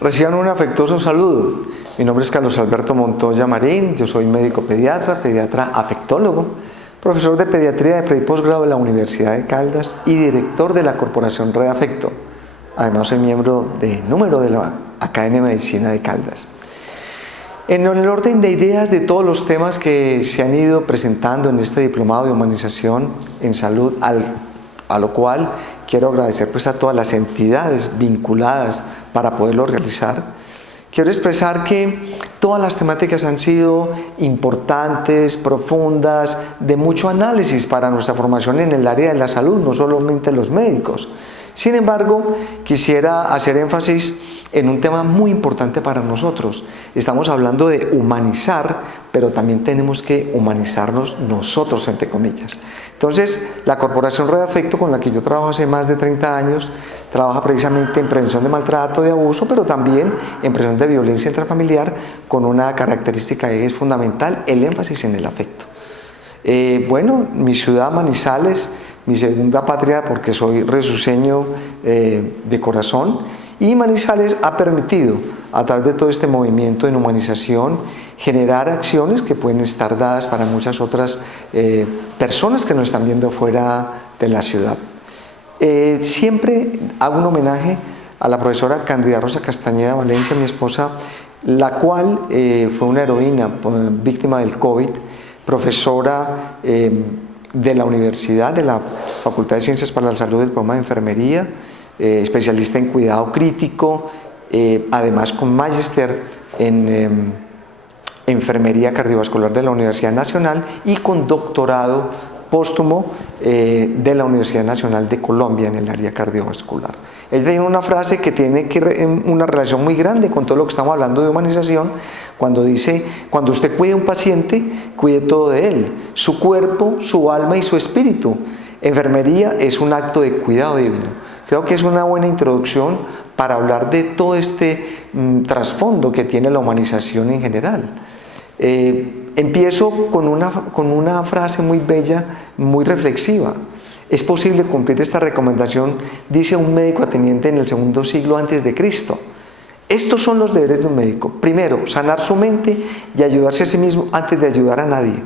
Reciban un afectuoso saludo. Mi nombre es Carlos Alberto Montoya Marín, yo soy médico pediatra afectólogo, profesor de pediatría de pre y posgrado de la Universidad de Caldas y director de la Corporación Red Afecto. Además soy miembro de número de la Academia de Medicina de Caldas. En el orden de ideas de todos los temas que se han ido presentando en este diplomado de humanización en salud, a lo cual quiero agradecer pues a todas las entidades vinculadas para poderlo realizar. Quiero expresar que todas las temáticas han sido importantes, profundas, de mucho análisis para nuestra formación en el área de la salud, no solamente los médicos. Sin embargo, quisiera hacer énfasis en un tema muy importante para nosotros. Estamos hablando de humanizar, pero también tenemos que humanizarnos nosotros, entre comillas. Entonces, la Corporación Red Afecto, con la que yo trabajo hace más de 30 años, trabaja precisamente en prevención de maltrato, de abuso, pero también en prevención de violencia intrafamiliar, con una característica que es fundamental, el énfasis en el afecto. Bueno, mi ciudad, Manizales, mi segunda patria, porque soy risueño de corazón, y Manizales ha permitido, a través de todo este movimiento en humanización, generar acciones que pueden estar dadas para muchas otras personas que nos están viendo fuera de la ciudad. Siempre hago un homenaje a la profesora Cándida Rosa Castañeda Valencia, mi esposa, la cual fue una heroína víctima del COVID, profesora de la universidad, de la Facultad de Ciencias para la Salud del programa de enfermería, especialista en cuidado crítico, además con magíster en enfermería cardiovascular de la Universidad Nacional y con doctorado póstumo de la Universidad Nacional de Colombia en el área cardiovascular. Ella tiene una frase que tiene una relación muy grande con todo lo que estamos hablando de humanización, cuando dice: cuando usted cuide a un paciente, cuide todo de él, su cuerpo, su alma y su espíritu. Enfermería es un acto de cuidado divino. Creo que es una buena introducción para hablar de todo este trasfondo que tiene la humanización en general. Empiezo con una frase muy bella, muy reflexiva. Es posible cumplir esta recomendación, dice un médico ateniense en el segundo siglo antes de Cristo. Estos son los deberes de un médico. Primero, sanar su mente y ayudarse a sí mismo antes de ayudar a nadie.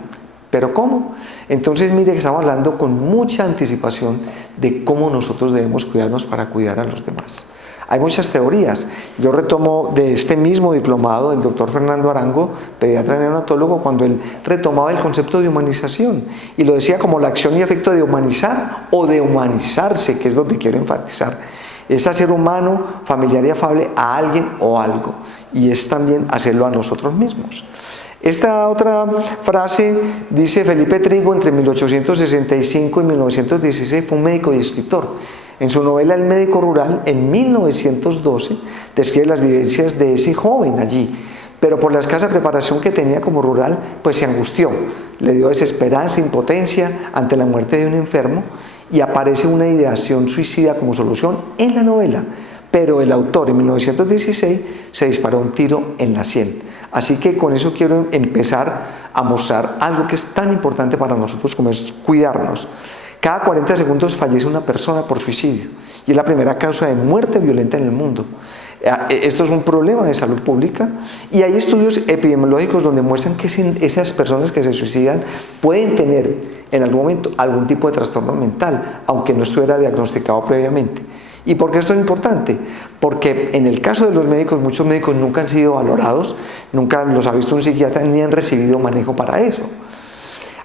¿Pero cómo? Entonces mire que estamos hablando con mucha anticipación de cómo nosotros debemos cuidarnos para cuidar a los demás. Hay muchas teorías. Yo retomo de este mismo diplomado del doctor Fernando Arango, pediatra neonatólogo, cuando él retomaba el concepto de humanización y lo decía como la acción y efecto de humanizar o de humanizarse, que es donde quiero enfatizar. Es hacer humano, familiar y afable a alguien o algo, y es también hacerlo a nosotros mismos. Esta otra frase dice: Felipe Trigo, entre 1865 y 1916, fue un médico y escritor. En su novela El médico rural, en 1912, describe las vivencias de ese joven allí, pero por la escasa preparación que tenía como rural, pues se angustió, le dio desesperanza, impotencia ante la muerte de un enfermo, y aparece una ideación suicida como solución en la novela. Pero el autor en 1916 se disparó un tiro en la sien. Así que con eso quiero empezar a mostrar algo que es tan importante para nosotros como es cuidarnos. Cada 40 segundos fallece una persona por suicidio y es la primera causa de muerte violenta en el mundo. Esto es un problema de salud pública y hay estudios epidemiológicos donde muestran que esas personas que se suicidan pueden tener en algún momento algún tipo de trastorno mental, aunque no estuviera diagnosticado previamente. ¿Y por qué esto es importante? Porque en el caso de los médicos, muchos médicos nunca han sido valorados, nunca los ha visto un psiquiatra ni han recibido manejo para eso.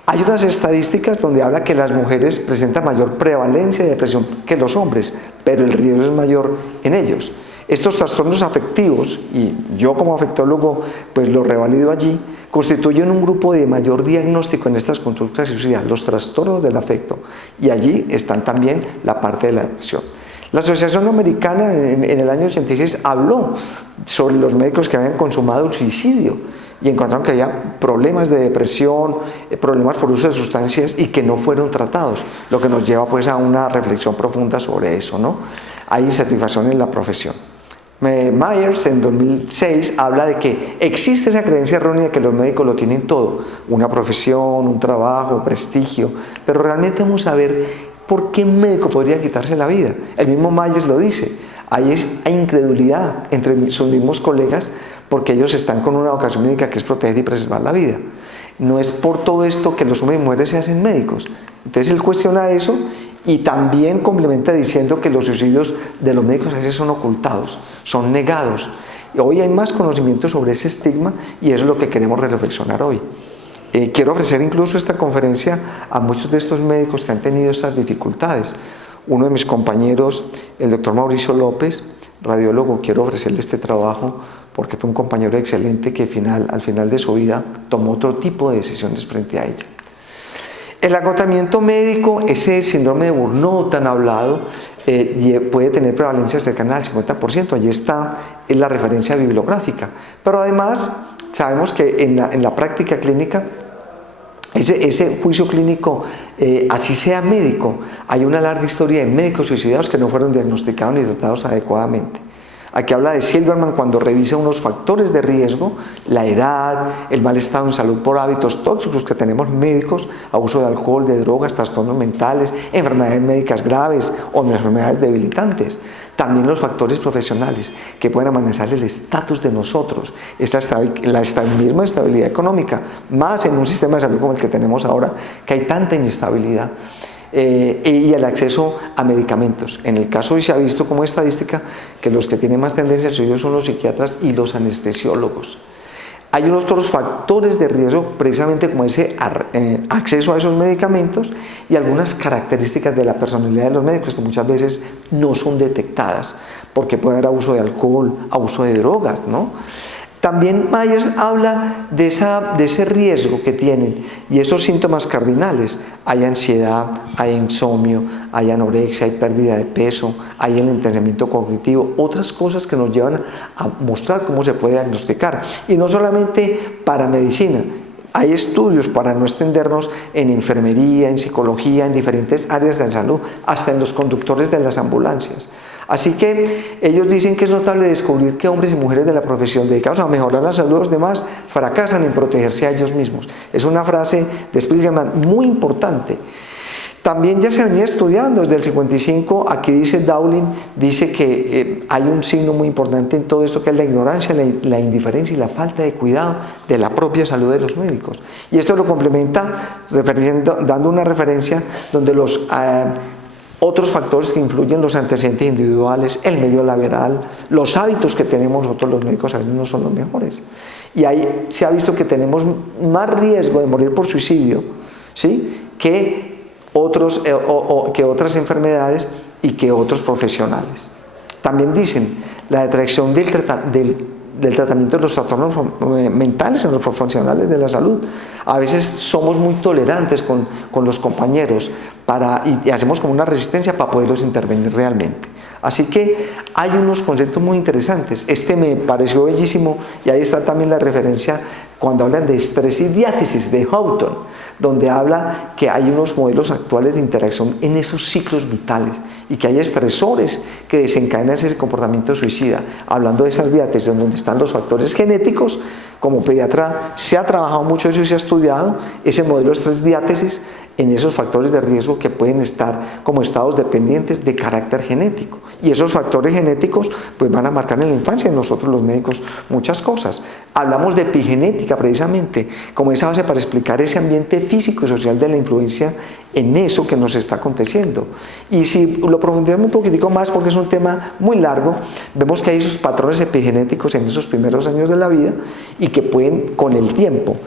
Hay unas estadísticas donde habla que las mujeres presentan mayor prevalencia de depresión que los hombres, pero el riesgo es mayor en ellos. Estos trastornos afectivos, y yo como afectólogo pues lo revalido allí, constituyen un grupo de mayor diagnóstico en estas conductas suicidas, los trastornos del afecto, y allí están también la parte de la depresión. La Asociación Americana en el año 86 habló sobre los médicos que habían consumado el suicidio y encontraron que había problemas de depresión, problemas por uso de sustancias y que no fueron tratados, lo que nos lleva pues a una reflexión profunda sobre eso, ¿no? Hay insatisfacción en la profesión. Myers en 2006 habla de que existe esa creencia errónea de que los médicos lo tienen todo, una profesión, un trabajo, prestigio, pero realmente vamos a ver por qué un médico podría quitarse la vida. El mismo Myers lo dice: Hay incredulidad entre sus mismos colegas porque ellos están con una vocación médica que es proteger y preservar la vida. No es por todo esto que los hombres y mujeres se hacen médicos. Entonces él cuestiona eso y también complementa diciendo que los suicidios de los médicos a veces son ocultados, son negados. Y hoy hay más conocimiento sobre ese estigma y eso es lo que queremos reflexionar hoy. Quiero ofrecer incluso esta conferencia a muchos de estos médicos que han tenido estas dificultades. Uno de mis compañeros, el doctor Mauricio López, radiólogo, quiero ofrecerle este trabajo porque fue un compañero excelente que al final de su vida tomó otro tipo de decisiones frente a ella. El agotamiento médico, ese síndrome de Burnout tan hablado, puede tener prevalencia cercana al 50%, allí está en la referencia bibliográfica, pero además sabemos que en la práctica clínica, ese juicio clínico, así sea médico, hay una larga historia de médicos suicidados que no fueron diagnosticados ni tratados adecuadamente. Aquí habla de Silverman cuando revisa unos factores de riesgo, la edad, el mal estado en salud por hábitos tóxicos que tenemos médicos, abuso de alcohol, de drogas, trastornos mentales, enfermedades médicas graves o enfermedades debilitantes. También los factores profesionales que pueden amenazar el estatus de nosotros, la misma estabilidad económica, más en un sistema de salud como el que tenemos ahora, que hay tanta inestabilidad. Y el acceso a medicamentos. En el caso, y se ha visto como estadística, que los que tienen más tendencia al suicidio son los psiquiatras y los anestesiólogos. Hay unos otros factores de riesgo, precisamente como ese acceso a esos medicamentos y algunas características de la personalidad de los médicos que muchas veces no son detectadas, porque puede haber abuso de alcohol, abuso de drogas, ¿no? También Myers habla de ese riesgo que tienen y esos síntomas cardinales. Hay ansiedad, hay insomnio, hay anorexia, hay pérdida de peso, hay el entenimiento cognitivo, otras cosas que nos llevan a mostrar cómo se puede diagnosticar. Y no solamente para medicina, hay estudios para no extendernos en enfermería, en psicología, en diferentes áreas de la salud, hasta en los conductores de las ambulancias. Así que ellos dicen que es notable descubrir que hombres y mujeres de la profesión dedicados a mejorar la salud de los demás fracasan en protegerse a ellos mismos. Es una frase de Spiegelman muy importante. También ya se venía estudiando desde el 55, aquí dice Dowling, dice que hay un signo muy importante en todo esto que es la ignorancia, la indiferencia y la falta de cuidado de la propia salud de los médicos. Y esto lo complementa dando una referencia donde los otros factores que influyen, los antecedentes individuales, el medio laboral, los hábitos que tenemos nosotros los médicos a veces no son los mejores. Y ahí se ha visto que tenemos más riesgo de morir por suicidio, ¿sí?, que otras enfermedades y que otros profesionales. También dicen la detección del tratamiento de los trastornos mentales en los profesionales de la salud. A veces somos muy tolerantes con los compañeros y hacemos como una resistencia para poderlos intervenir realmente. Así que hay unos conceptos muy interesantes. Este me pareció bellísimo y ahí está también la referencia cuando hablan de estrés y diátesis de Houghton, donde habla que hay unos modelos actuales de interacción en esos ciclos vitales y que hay estresores que desencadenan ese comportamiento suicida. Hablando de esas diátesis donde están los factores genéticos, como pediatra se ha trabajado mucho eso y se ha estudiado ese modelo de estrés diátesis en esos factores de riesgo que pueden estar como estados dependientes de carácter genético. Y esos factores genéticos pues van a marcar en la infancia en nosotros los médicos muchas cosas. Hablamos de epigenética precisamente, como esa base para explicar ese ambiente físico y social de la influencia en eso que nos está aconteciendo. Y si lo profundizamos un poquitico más, porque es un tema muy largo, vemos que hay esos patrones epigenéticos en esos primeros años de la vida y que pueden con el tiempo,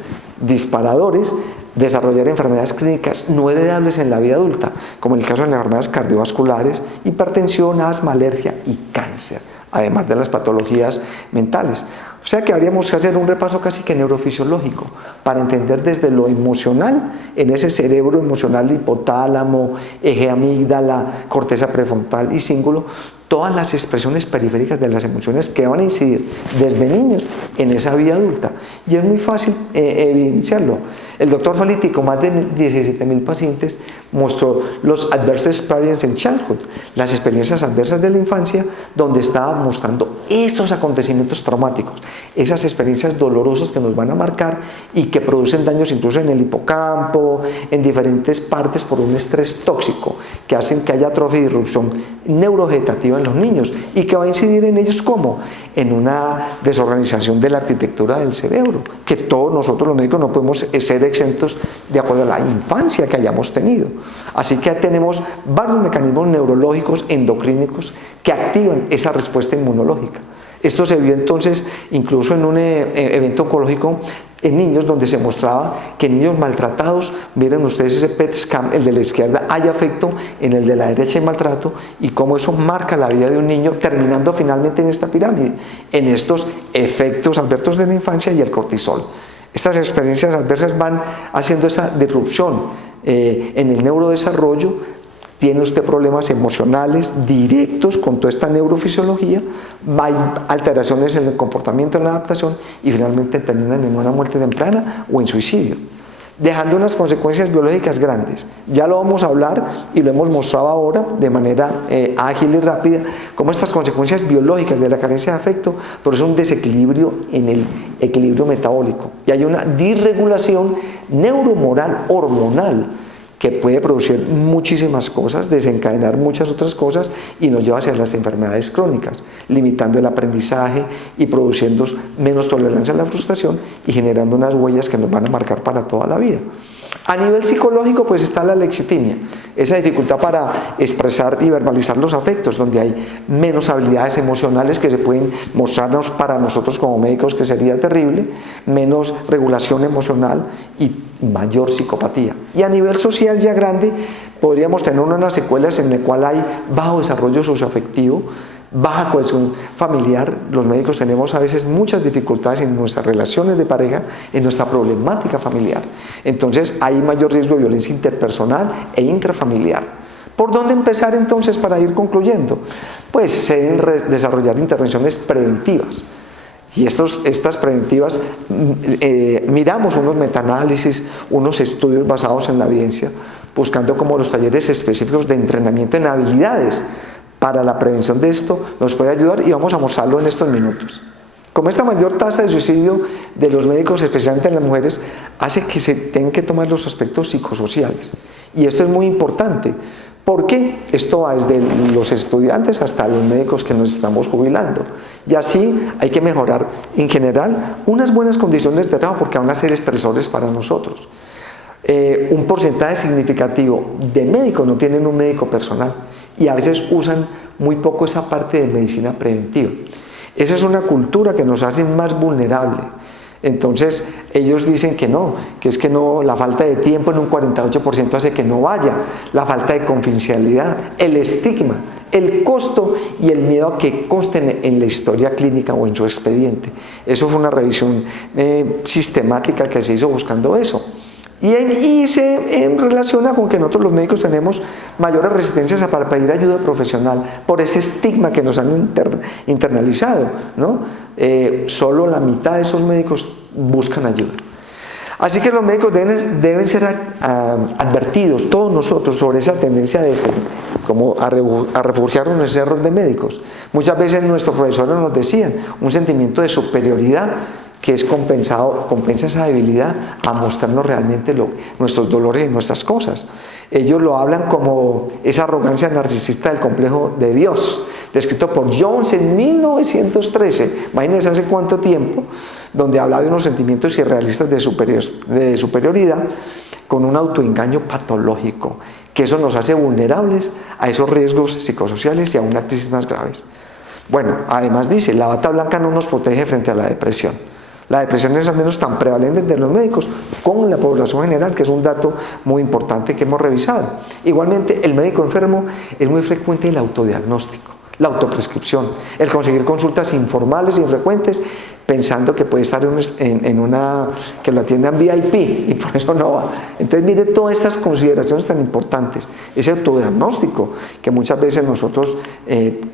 disparadores, desarrollar enfermedades clínicas no heredables en la vida adulta, como en el caso de las enfermedades cardiovasculares, hipertensión, asma, alergia y cáncer, además de las patologías mentales. O sea que habríamos que hacer un repaso casi que neurofisiológico para entender desde lo emocional, en ese cerebro emocional, hipotálamo, eje amígdala, corteza prefrontal y cíngulo, todas las expresiones periféricas de las emociones que van a incidir desde niños en esa vida adulta. Y es muy fácil evidenciarlo. El doctor Felitti, con más de 17.000 pacientes, mostró los adverse experiences in childhood, las experiencias adversas de la infancia, donde estaba mostrando esos acontecimientos traumáticos, esas experiencias dolorosas que nos van a marcar y que producen daños incluso en el hipocampo, en diferentes partes por un estrés tóxico, que hacen que haya atrofia y disrupción neurovegetativa en los niños y que va a incidir en ellos como en una desorganización de la arquitectura del cerebro, que todos nosotros los médicos no podemos ser exentos de acuerdo a la infancia que hayamos tenido. Así que tenemos varios mecanismos neurológicos endocrínicos que activan esa respuesta inmunológica. Esto se vio entonces incluso en un evento oncológico en niños donde se mostraba que en niños maltratados, miren ustedes ese PET scan, el de la izquierda, hay afecto, en el de la derecha hay maltrato, y cómo eso marca la vida de un niño, terminando finalmente en esta pirámide, en estos efectos adversos de la infancia y el cortisol. Estas experiencias adversas van haciendo esa disrupción en el neurodesarrollo. Tiene usted problemas emocionales directos con toda esta neurofisiología, hay alteraciones en el comportamiento, en la adaptación, y finalmente terminan en una muerte temprana o en suicidio, dejando unas consecuencias biológicas grandes. Ya lo vamos a hablar y lo hemos mostrado ahora de manera ágil y rápida, cómo estas consecuencias biológicas de la carencia de afecto producen un desequilibrio en el equilibrio metabólico y hay una disregulación neuromoral hormonal que puede producir muchísimas cosas, desencadenar muchas otras cosas y nos lleva hacia las enfermedades crónicas, limitando el aprendizaje y produciendo menos tolerancia a la frustración y generando unas huellas que nos van a marcar para toda la vida. A nivel psicológico, pues está la lexitimia, esa dificultad para expresar y verbalizar los afectos, donde hay menos habilidades emocionales que se pueden mostrarnos para nosotros como médicos, que sería terrible, menos regulación emocional y mayor psicopatía. Y a nivel social ya grande, podríamos tener unas secuelas en las cuales hay bajo desarrollo socioafectivo, baja cohesión familiar. Los médicos tenemos a veces muchas dificultades en nuestras relaciones de pareja, en nuestra problemática familiar. Entonces hay mayor riesgo de violencia interpersonal e intrafamiliar. ¿Por dónde empezar entonces para ir concluyendo? Pues se deben desarrollar intervenciones preventivas. Y estas preventivas, miramos unos metaanálisis, unos estudios basados en la evidencia, buscando como los talleres específicos de entrenamiento en habilidades para la prevención de esto nos puede ayudar, y vamos a mostrarlo en estos minutos. Como esta mayor tasa de suicidio de los médicos, especialmente en las mujeres, hace que se tengan que tomar los aspectos psicosociales. Y esto es muy importante, porque esto va desde los estudiantes hasta los médicos que nos estamos jubilando. Y así hay que mejorar en general unas buenas condiciones de trabajo, porque van a ser estresores para nosotros. Un porcentaje significativo de médicos no tienen un médico personal y a veces usan muy poco esa parte de medicina preventiva. Esa es una cultura que nos hace más vulnerables. Entonces ellos dicen que no, la falta de tiempo en un 48% hace que no vaya, la falta de confidencialidad, el estigma, el costo y el miedo a que consten en la historia clínica o en su expediente. Eso fue una revisión sistemática que se hizo buscando eso. Y se relaciona con que nosotros los médicos tenemos mayores resistencias para pedir ayuda profesional por ese estigma que nos han internalizado, ¿no? Solo la mitad de esos médicos buscan ayuda. Así que los médicos deben ser advertidos, todos nosotros, sobre esa tendencia de como a refugiarnos en ese error de médicos. Muchas veces nuestros profesores nos decían un sentimiento de superioridad que es compensa esa debilidad a mostrarnos realmente nuestros dolores y nuestras cosas. Ellos lo hablan como esa arrogancia narcisista del complejo de Dios, descrito por Jones en 1913, imagínense hace cuánto tiempo, donde habla de unos sentimientos irrealistas de superioridad con un autoengaño patológico, que eso nos hace vulnerables a esos riesgos psicosociales y a una crisis más graves. Bueno, además dice, la bata blanca no nos protege frente a la depresión. La depresión es al menos tan prevalente entre los médicos como en la población general, que es un dato muy importante que hemos revisado. Igualmente, el médico enfermo es muy frecuente el autodiagnóstico, la autoprescripción, el conseguir consultas informales y frecuentes, pensando que puede estar que lo atiendan VIP y por eso no va. Entonces, mire todas estas consideraciones tan importantes, ese autodiagnóstico, que muchas veces nosotros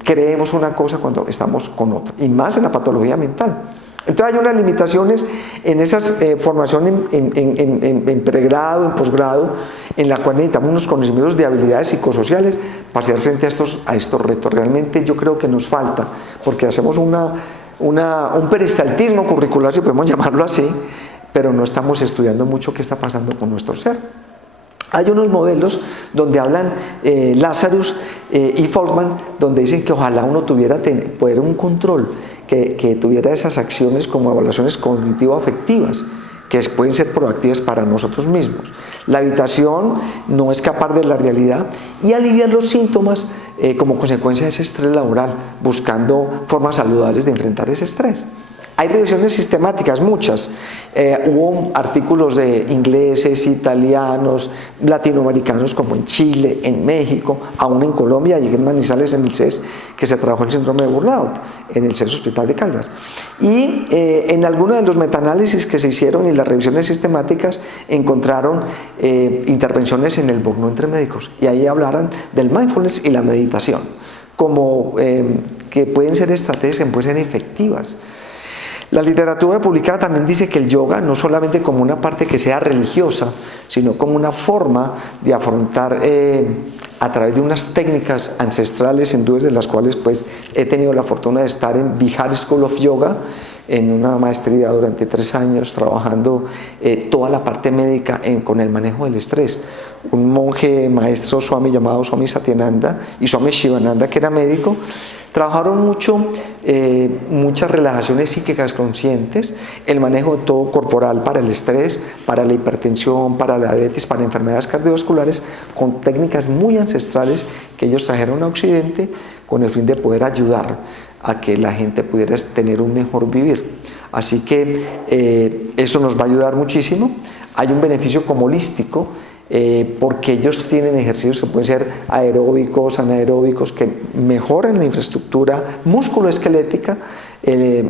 creemos una cosa cuando estamos con otra, y más en la patología mental. Entonces hay unas limitaciones en esa formación en pregrado, en posgrado, en la cual necesitamos unos conocimientos de habilidades psicosociales para hacer frente a estos retos. Realmente yo creo que nos falta, porque hacemos un peristaltismo curricular, si podemos llamarlo así, pero no estamos estudiando mucho qué está pasando con nuestro ser. Hay unos modelos donde hablan Lazarus y Folkman, donde dicen que ojalá uno tuviera poder un control, que tuviera esas acciones como evaluaciones cognitivo-afectivas, que pueden ser proactivas para nosotros mismos. La habitación no escapar de la realidad y aliviar los síntomas como consecuencia de ese estrés laboral, buscando formas saludables de enfrentar ese estrés. Hay revisiones sistemáticas, muchas. Hubo artículos de ingleses, italianos, latinoamericanos, como en Chile, en México, aún en Colombia, y en Manizales, en el CES, que se trabajó el síndrome de burnout, en el CES Hospital de Caldas. Y en algunos de los metaanálisis que se hicieron y las revisiones sistemáticas encontraron intervenciones en el burnout entre médicos, y ahí hablaron del mindfulness y la meditación, como que pueden ser estrategias que pueden ser efectivas. La literatura publicada también dice que el yoga no solamente como una parte que sea religiosa, sino como una forma de afrontar a través de unas técnicas ancestrales, en dudas de las cuales pues he tenido la fortuna de estar en Bihar School of Yoga, en una maestría durante 3 años trabajando toda la parte médica con el manejo del estrés. Un monje maestro Swami llamado Swami Satyananda y Swami Shivananda, que era médico, trabajaron mucho, muchas relajaciones psíquicas conscientes, el manejo de todo corporal para el estrés, para la hipertensión, para la diabetes, para enfermedades cardiovasculares, con técnicas muy ancestrales que ellos trajeron a Occidente con el fin de poder ayudar a que la gente pudiera tener un mejor vivir. Así que eso nos va a ayudar muchísimo. Hay un beneficio como holístico, porque ellos tienen ejercicios que pueden ser aeróbicos, anaeróbicos, que mejoran la infraestructura musculoesquelética,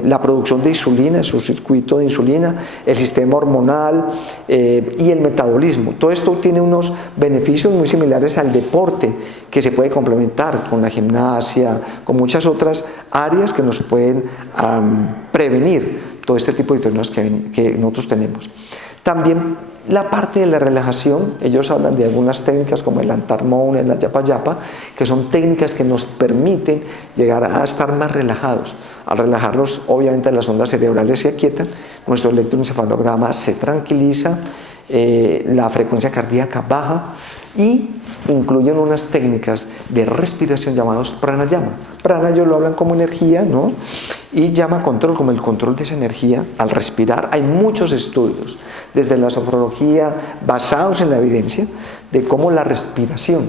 la producción de insulina, su circuito de insulina, el sistema hormonal y el metabolismo. Todo esto tiene unos beneficios muy similares al deporte, que se puede complementar con la gimnasia, con muchas otras áreas que nos pueden prevenir todo este tipo de problemas que nosotros tenemos. También la parte de la relajación, ellos hablan de algunas técnicas como el Antarmoun, el Yapa Yapa, que son técnicas que nos permiten llegar a estar más relajados. Al relajarlos, obviamente las ondas cerebrales se aquietan, nuestro electroencefalograma se tranquiliza, la frecuencia cardíaca baja y incluyen unas técnicas de respiración llamadas pranayama. Prana ellos lo hablan como energía, ¿no? Y llama control, como el control de esa energía al respirar. Hay muchos estudios, desde la sofrología, basados en la evidencia, de cómo la respiración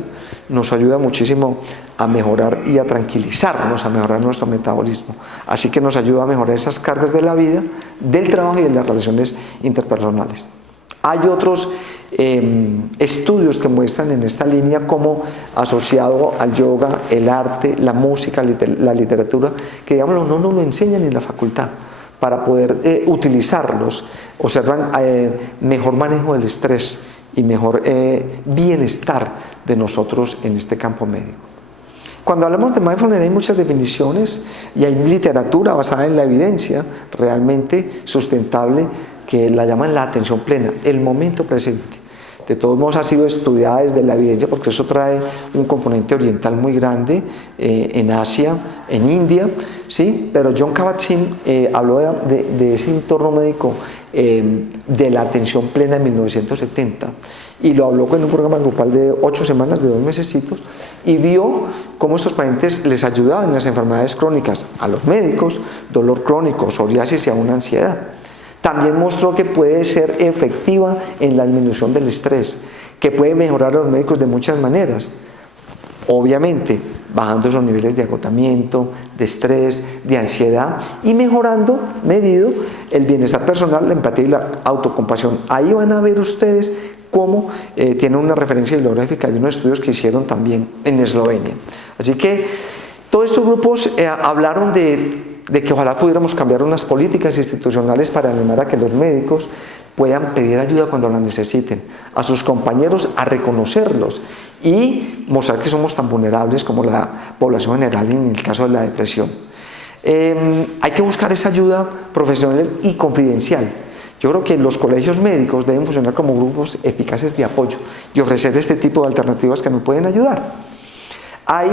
nos ayuda muchísimo a mejorar y a tranquilizarnos, a mejorar nuestro metabolismo. Así que nos ayuda a mejorar esas cargas de la vida, del trabajo y de las relaciones interpersonales. Hay otros estudios que muestran en esta línea como asociado al yoga, el arte, la música, la literatura, que digamos no nos lo enseñan en la facultad para poder utilizarlos, observan mejor manejo del estrés y mejor bienestar de nosotros en este campo médico. Cuando hablamos de mindfulness hay muchas definiciones y hay literatura basada en la evidencia realmente sustentable que la llaman la atención plena, el momento presente. De todos modos ha sido estudiada desde la evidencia porque eso trae un componente oriental muy grande en Asia, en India, ¿sí? Pero Jon Kabat-Zinn habló de ese entorno médico de la atención plena en 1970 y lo habló en un programa grupal de 8 semanas, de 2 mesecitos, y vio cómo estos pacientes les ayudaban en las enfermedades crónicas, a los médicos, dolor crónico, psoriasis y aún ansiedad. También mostró que puede ser efectiva en la disminución del estrés, que puede mejorar a los médicos de muchas maneras. Obviamente, bajando esos niveles de agotamiento, de estrés, de ansiedad y mejorando, medido, el bienestar personal, la empatía y la autocompasión. Ahí van a ver ustedes cómo tienen una referencia bibliográfica de unos estudios que hicieron también en Eslovenia. Así que todos estos grupos hablaron de que ojalá pudiéramos cambiar unas políticas institucionales para animar a que los médicos puedan pedir ayuda cuando la necesiten, a sus compañeros a reconocerlos y mostrar que somos tan vulnerables como la población general en el caso de la depresión. Hay que buscar esa ayuda profesional y confidencial. Yo creo que los colegios médicos deben funcionar como grupos eficaces de apoyo y ofrecer este tipo de alternativas que nos pueden ayudar. Hay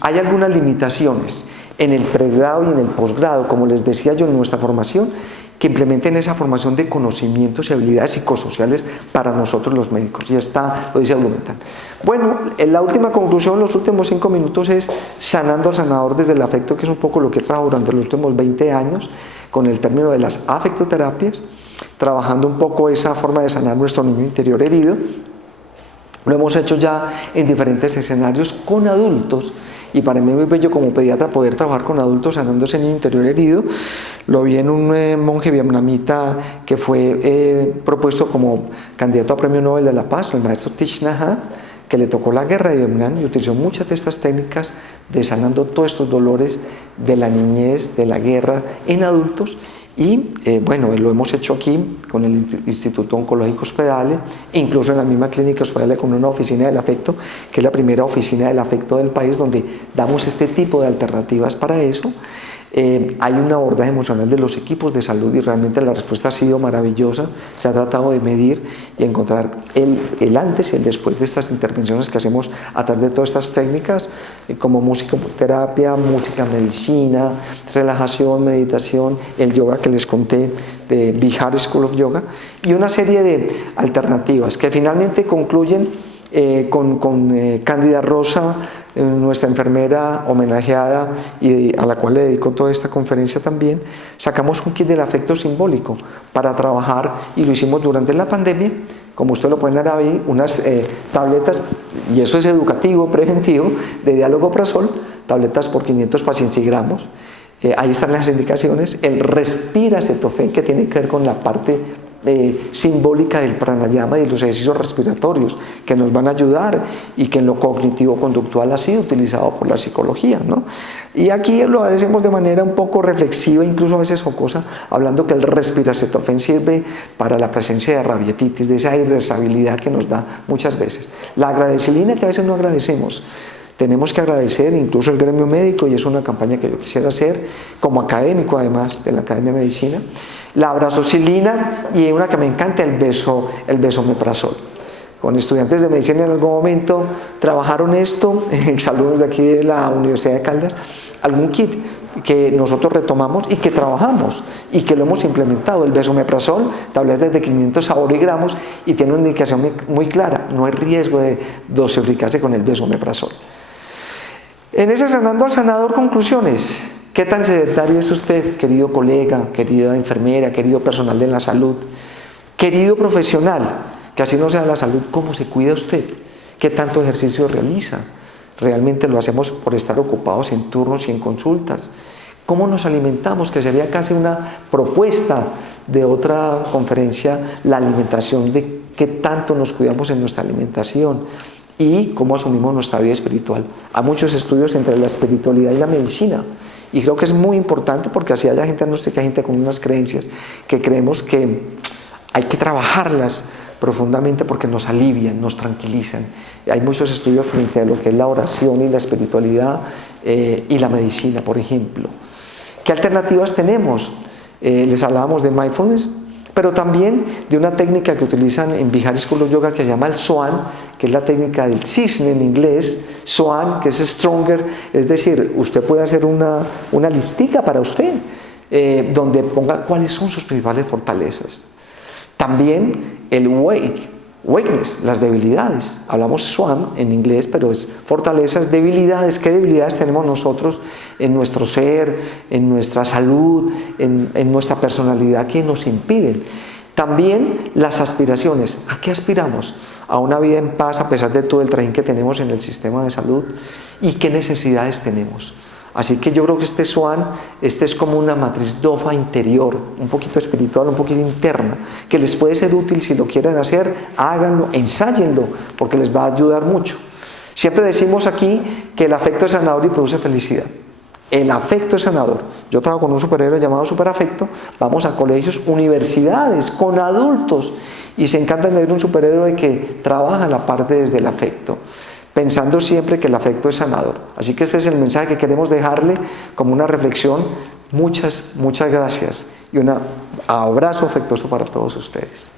algunas limitaciones en el pregrado y en el posgrado, como les decía yo, en nuestra formación, que implementen esa formación de conocimientos y habilidades psicosociales para nosotros los médicos. Ya está, lo dice Blumenthal. Bueno, en la última conclusión, los últimos 5 minutos, es sanando al sanador desde el afecto, que es un poco lo que he trabajado durante los últimos 20 años, con el término de las afectoterapias, trabajando un poco esa forma de sanar nuestro niño interior herido. Lo hemos hecho ya en diferentes escenarios con adultos, y para mí es muy bello como pediatra poder trabajar con adultos sanando ese niño interior herido. Lo vi en un monje vietnamita que fue propuesto como candidato a Premio Nobel de la Paz, el maestro Thich Nhat Hanh, que le tocó la guerra de Vietnam y utilizó muchas de estas técnicas de sanando todos estos dolores de la niñez, de la guerra en adultos. Y bueno, lo hemos hecho aquí con el Instituto Oncológico Hospedale, incluso en la misma clínica Hospedale con una oficina del afecto, que es la primera oficina del afecto del país donde damos este tipo de alternativas para eso. Hay un abordaje emocional de los equipos de salud y realmente la respuesta ha sido maravillosa. Se ha tratado de medir y encontrar el antes y el después de estas intervenciones que hacemos a través de todas estas técnicas, como musicoterapia, música, medicina, relajación, meditación, el yoga que les conté de Bihar School of Yoga, y una serie de alternativas que finalmente concluyen con Cándida Rosa, nuestra enfermera homenajeada y a la cual le dedico toda esta conferencia también. Sacamos un kit del afecto simbólico para trabajar, y lo hicimos durante la pandemia, como ustedes lo pueden ver ahí, unas tabletas, y eso es educativo, preventivo, de dialogoprazol, tabletas por 500 pacientes y gramos. Ahí están las indicaciones. El respira cetofén, que tiene que ver con la parte simbólica del pranayama y de los ejercicios respiratorios que nos van a ayudar, y que en lo cognitivo-conductual ha sido utilizado por la psicología, ¿no? Y aquí lo hacemos de manera un poco reflexiva, incluso a veces jocosa, hablando que el respiracetofén sirve para la presencia de rabietitis, de esa irritabilidad que nos da muchas veces. La agradecilina, que a veces no agradecemos. Tenemos que agradecer incluso el gremio médico, y es una campaña que yo quisiera hacer como académico, además de la Academia de Medicina. La abrazocilina, y una que me encanta, el besomeprazol. Con estudiantes de medicina en algún momento trabajaron esto, saludos de aquí de la Universidad de Caldas, algún kit que nosotros retomamos y que trabajamos y que lo hemos implementado. El besomeprazol, tabletas de 500 saborigramos, y tiene una indicación muy clara: no hay riesgo de dosificarse con el besomeprazol. En ese sanando al sanador, conclusiones. ¿Qué tan sedentario es usted, querido colega, querida enfermera, querido personal de la salud, querido profesional? Que así no sea la salud, ¿cómo se cuida usted? ¿Qué tanto ejercicio realiza? ¿Realmente lo hacemos por estar ocupados en turnos y en consultas? ¿Cómo nos alimentamos? Que sería casi una propuesta de otra conferencia, la alimentación, de qué tanto nos cuidamos en nuestra alimentación y cómo asumimos nuestra vida espiritual. Hay muchos estudios entre la espiritualidad y la medicina, y creo que es muy importante, porque así haya gente, no sé, que hay gente con unas creencias que creemos que hay que trabajarlas profundamente porque nos alivian, nos tranquilizan. Hay muchos estudios frente a lo que es la oración y la espiritualidad y la medicina, por ejemplo. ¿Qué alternativas tenemos? Les hablábamos de mindfulness, pero también de una técnica que utilizan en Bihar School of Yoga que se llama el SWAN, que es la técnica del cisne en inglés. SWAN, que es Stronger, es decir, usted puede hacer una listica para usted, donde ponga cuáles son sus principales fortalezas. También el weakness, las debilidades. Hablamos SWAN en inglés, pero es fortalezas, debilidades. ¿Qué debilidades tenemos nosotros en nuestro ser, en nuestra salud, en nuestra personalidad, que nos impiden? También las aspiraciones. ¿A qué aspiramos? A una vida en paz a pesar de todo el trajín que tenemos en el sistema de salud. ¿Y qué necesidades tenemos? Así que yo creo que este SWAN, es como una matriz DOFA interior, un poquito espiritual, un poquito interna, que les puede ser útil. Si lo quieren hacer, háganlo, ensáyenlo, porque les va a ayudar mucho. Siempre decimos aquí que el afecto es sanador y produce felicidad. El afecto es sanador. Yo trabajo con un superhéroe llamado Superafecto, vamos a colegios, universidades, con adultos, y se encantan de ver un superhéroe que trabaja la parte desde el afecto. pensando siempre que el afecto es sanador. Así que este es el mensaje que queremos dejarle como una reflexión. Muchas gracias y un abrazo afectuoso para todos ustedes.